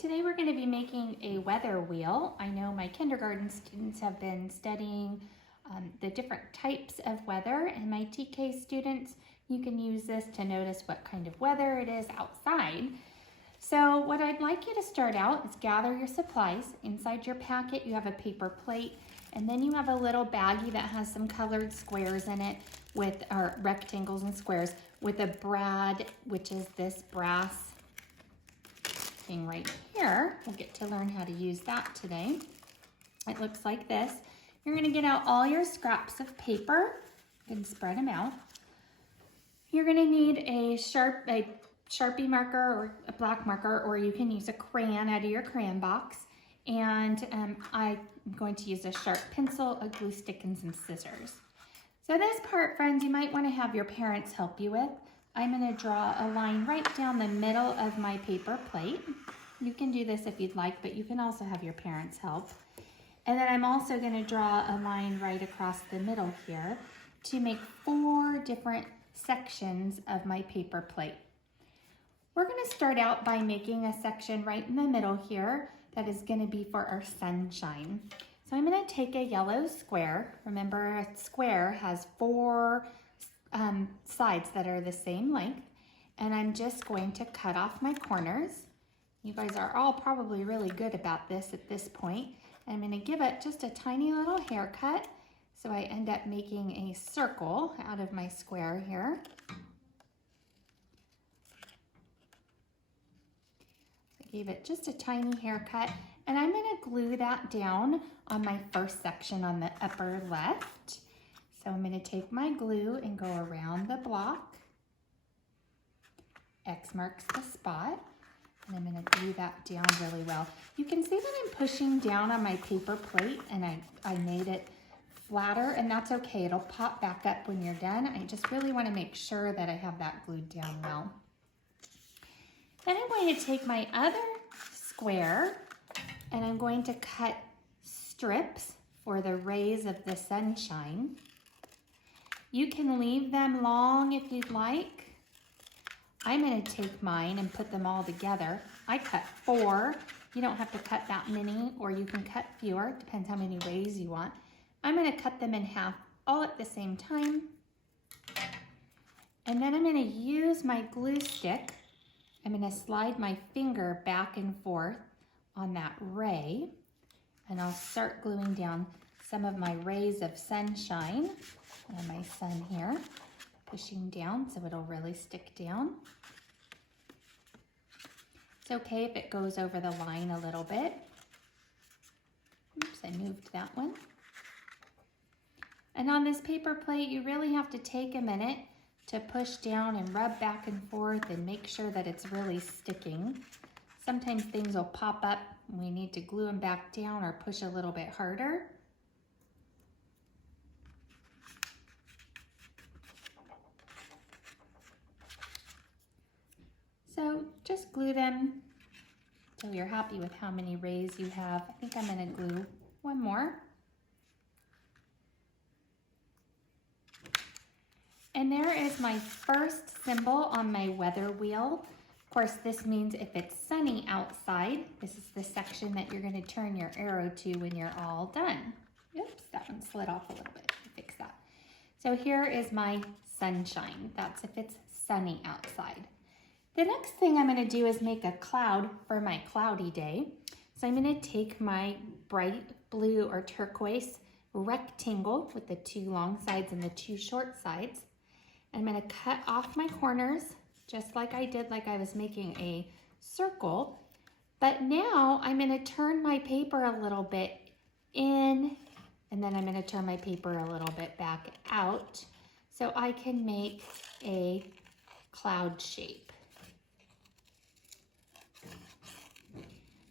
today we're going to be making a weather wheel. I know my kindergarten students have been studying the different types of weather, and my TK students, you can use this to notice what kind of weather it is outside. So what I'd like you to start out is gather your supplies. Inside your packet you have a paper plate, and then you have a little baggie that has some colored squares in it with rectangles and squares with a brad, which is this brass thing right here. We'll get to learn how to use that today. It looks like this. You're going to get out all your scraps of paper and spread them out. You're going to need a Sharpie marker or a black marker, or you can use a crayon out of your crayon box. And I'm going to use a sharp pencil, a glue stick, and some scissors. So this part, friends, you might want to have your parents help you with. I'm going to draw a line right down the middle of my paper plate. You can do this if you'd like, but you can also have your parents help. And then I'm also going to draw a line right across the middle here to make 4 different sections of my paper plate. We're going to start out by making a section right in the middle here that is going to be for our sunshine. So I'm going to take a yellow square. Remember, a square has 4 sides that are the same length, and I'm just going to cut off my corners. You guys are all probably really good about this at this point. I'm going to give it just a tiny little haircut, so I end up making a circle out of my square here. I gave it just a tiny haircut, and I'm going to glue that down on my first section on the upper left. So I'm going to take my glue and go around the block. X marks the spot, and I'm going to glue that down really well. You can see that I'm pushing down on my paper plate, and I made it flatter, and that's okay. It'll pop back up when you're done. I just really want to make sure that I have that glued down well. Then I'm going to take my other square, and I'm going to cut strips for the rays of the sunshine. You can leave them long if you'd like. I'm going to take mine and put them all together. I cut 4. You don't have to cut that many, or you can cut fewer. Depends how many rays you want. I'm going to cut them in half all at the same time. And then I'm going to use my glue stick. I'm going to slide my finger back and forth on that ray, and I'll start gluing down some of my rays of sunshine and my sun here, pushing down so it'll really stick down. It's okay if it goes over the line a little bit. Oops, I moved that one. And on this paper plate, you really have to take a minute to push down and rub back and forth and make sure that it's really sticking. Sometimes things will pop up and we need to glue them back down or push a little bit harder. So just glue them until you're happy with how many rays you have. I think I'm going to glue one more. And there is my first symbol on my weather wheel. Of course, this means if it's sunny outside, this is the section that you're going to turn your arrow to when you're all done. Oops, that one slid off a little bit. Fix that. So here is my sunshine. That's if it's sunny outside. The next thing I'm going to do is make a cloud for my cloudy day. So I'm going to take my bright blue or turquoise rectangle with the 2 long sides and the 2 short sides. I'm going to cut off my corners just like I did like I was making a circle. But now I'm going to turn my paper a little bit in, and then I'm going to turn my paper a little bit back out so I can make a cloud shape.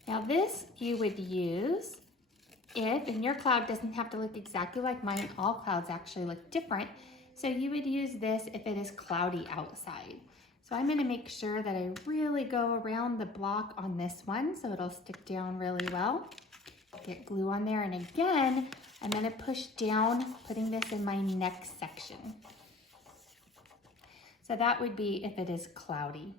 Now this you would use if, and your cloud doesn't have to look exactly like mine, all clouds actually look different. So you would use this if it is cloudy outside. So I'm going to make sure that I really go around the block on this one so it'll stick down really well. Get glue on there, and again, I'm going to push down, putting this in my next section. So that would be if it is cloudy.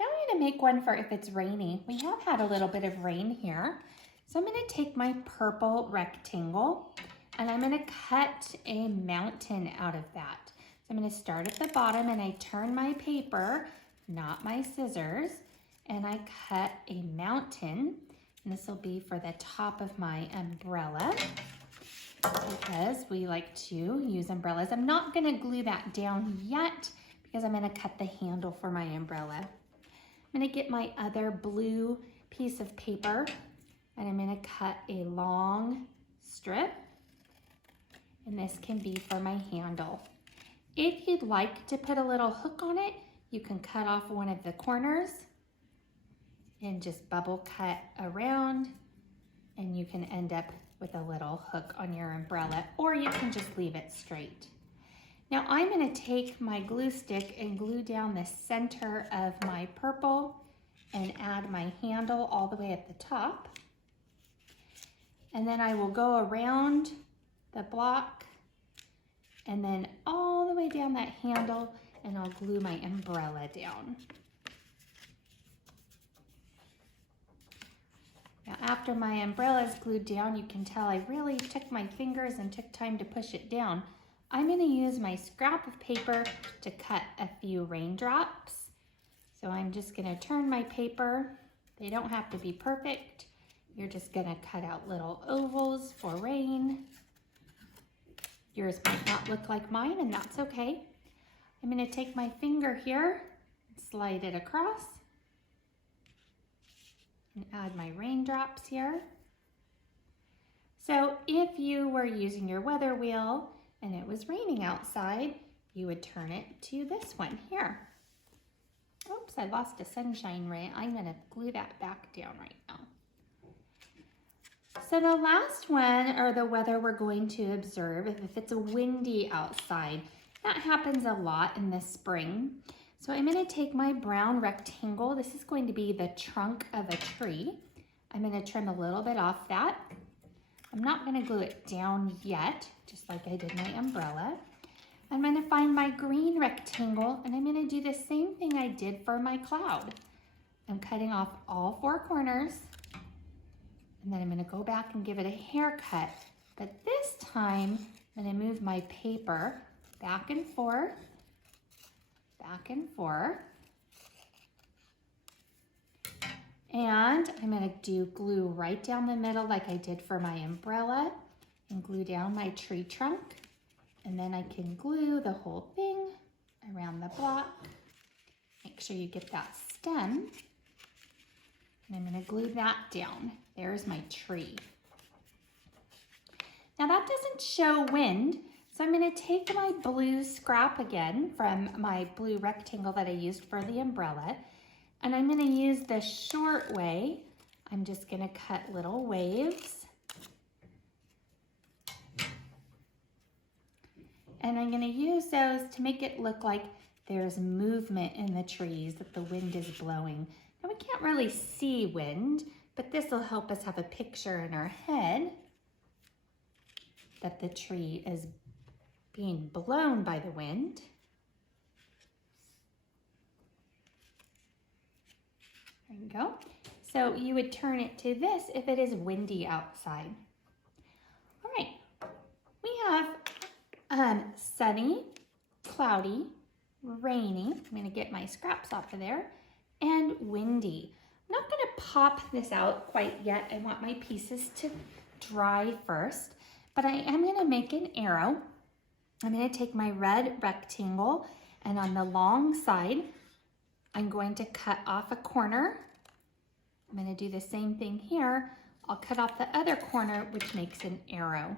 Now I'm going make one for if it's rainy. We have had a little bit of rain here. So I'm gonna take my purple rectangle and I'm gonna cut a mountain out of that. So I'm gonna start at the bottom and I turn my paper, not my scissors, and I cut a mountain. And this will be for the top of my umbrella because we like to use umbrellas. I'm not gonna glue that down yet because I'm gonna cut the handle for my umbrella. I'm gonna get my other blue piece of paper and I'm gonna cut a long strip, and this can be for my handle. If you'd like to put a little hook on it, you can cut off one of the corners and just bubble cut around, and you can end up with a little hook on your umbrella, or you can just leave it straight. Now I'm gonna take my glue stick and glue down the center of my purple and add my handle all the way at the top. And then I will go around the block and then all the way down that handle, and I'll glue my umbrella down. Now after my umbrella is glued down, you can tell I really took my fingers and took time to push it down. I'm gonna use my scrap of paper to cut a few raindrops. So I'm just gonna turn my paper. They don't have to be perfect. You're just gonna cut out little ovals for rain. Yours might not look like mine, and that's okay. I'm gonna take my finger here and slide it across and add my raindrops here. So if you were using your weather wheel and it was raining outside, you would turn it to this one here. Oops, I lost a sunshine ray. I'm gonna glue that back down right now. So the last one are the weather we're going to observe if it's windy outside. That happens a lot in the spring. So I'm gonna take my brown rectangle. This is going to be the trunk of a tree. I'm gonna trim a little bit off that. I'm not gonna glue it down yet, just like I did my umbrella. I'm gonna find my green rectangle and I'm gonna do the same thing I did for my cloud. I'm cutting off all four corners, and then I'm gonna go back and give it a haircut. But this time, I'm gonna move my paper back and forth, back and forth. And I'm gonna do glue right down the middle like I did for my umbrella, and glue down my tree trunk. And then I can glue the whole thing around the block. Make sure you get that stem. And I'm gonna glue that down. There's my tree. Now that doesn't show wind, so I'm gonna take my blue scrap again from my blue rectangle that I used for the umbrella, and I'm gonna use the short way. I'm just gonna cut little waves. And I'm gonna use those to make it look like there's movement in the trees, that the wind is blowing. Now we can't really see wind, but this will help us have a picture in our head that the tree is being blown by the wind. There you go. So you would turn it to this if it is windy outside. All right, we have sunny, cloudy, rainy. I'm gonna get my scraps off of there, and windy. I'm not gonna pop this out quite yet. I want my pieces to dry first, but I am gonna make an arrow. I'm gonna take my red rectangle, and on the long side, I'm going to cut off a corner. I'm gonna do the same thing here. I'll cut off the other corner, which makes an arrow.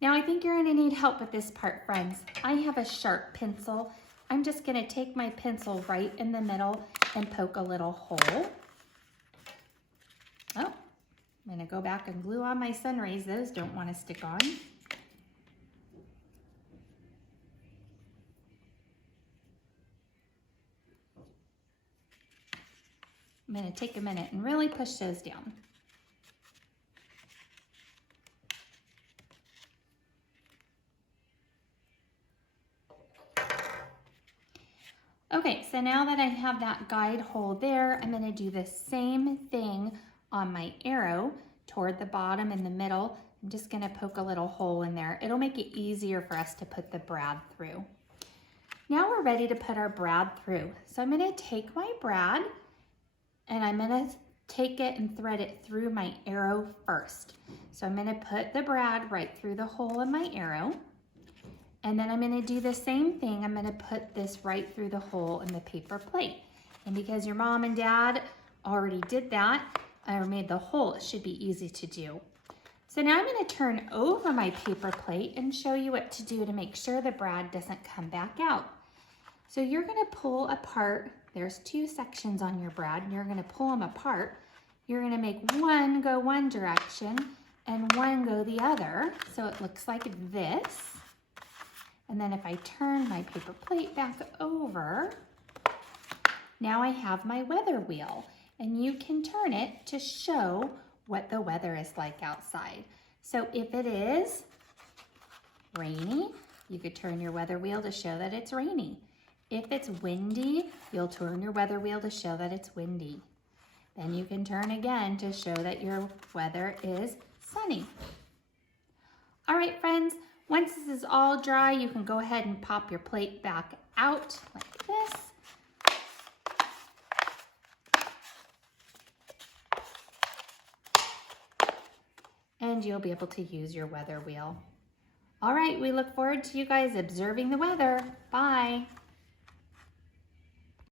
Now I think you're gonna need help with this part, friends. I have a sharp pencil. I'm just gonna take my pencil right in the middle and poke a little hole. Oh, I'm gonna go back and glue on my sun rays. Those don't wanna stick on. I'm gonna take a minute and really push those down. Okay, so So now that I have that guide hole there, I'm gonna do the same thing on my arrow toward the bottom and the middle. I'm just gonna poke a little hole in there. It'll make it easier for us to put the brad through. Now we're ready to put our brad through. So I'm gonna take my brad and I'm gonna take it and thread it through my arrow first. So I'm gonna put the brad right through the hole in my arrow. And then I'm gonna do the same thing. I'm gonna put this right through the hole in the paper plate. And because your mom and dad already did that, or made the hole, it should be easy to do. So now I'm gonna turn over my paper plate and show you what to do to make sure the brad doesn't come back out. So you're gonna pull apart, there's two sections on your brad, and you're gonna pull them apart. You're gonna make one go one direction and one go the other, so it looks like this. And then if I turn my paper plate back over, now I have my weather wheel, and you can turn it to show what the weather is like outside. So if it is rainy, you could turn your weather wheel to show that it's rainy. If it's windy, you'll turn your weather wheel to show that it's windy. Then you can turn again to show that your weather is sunny. All right, friends, once this is all dry, you can go ahead and pop your plate back out like this. And you'll be able to use your weather wheel. All right, we look forward to you guys observing the weather. Bye.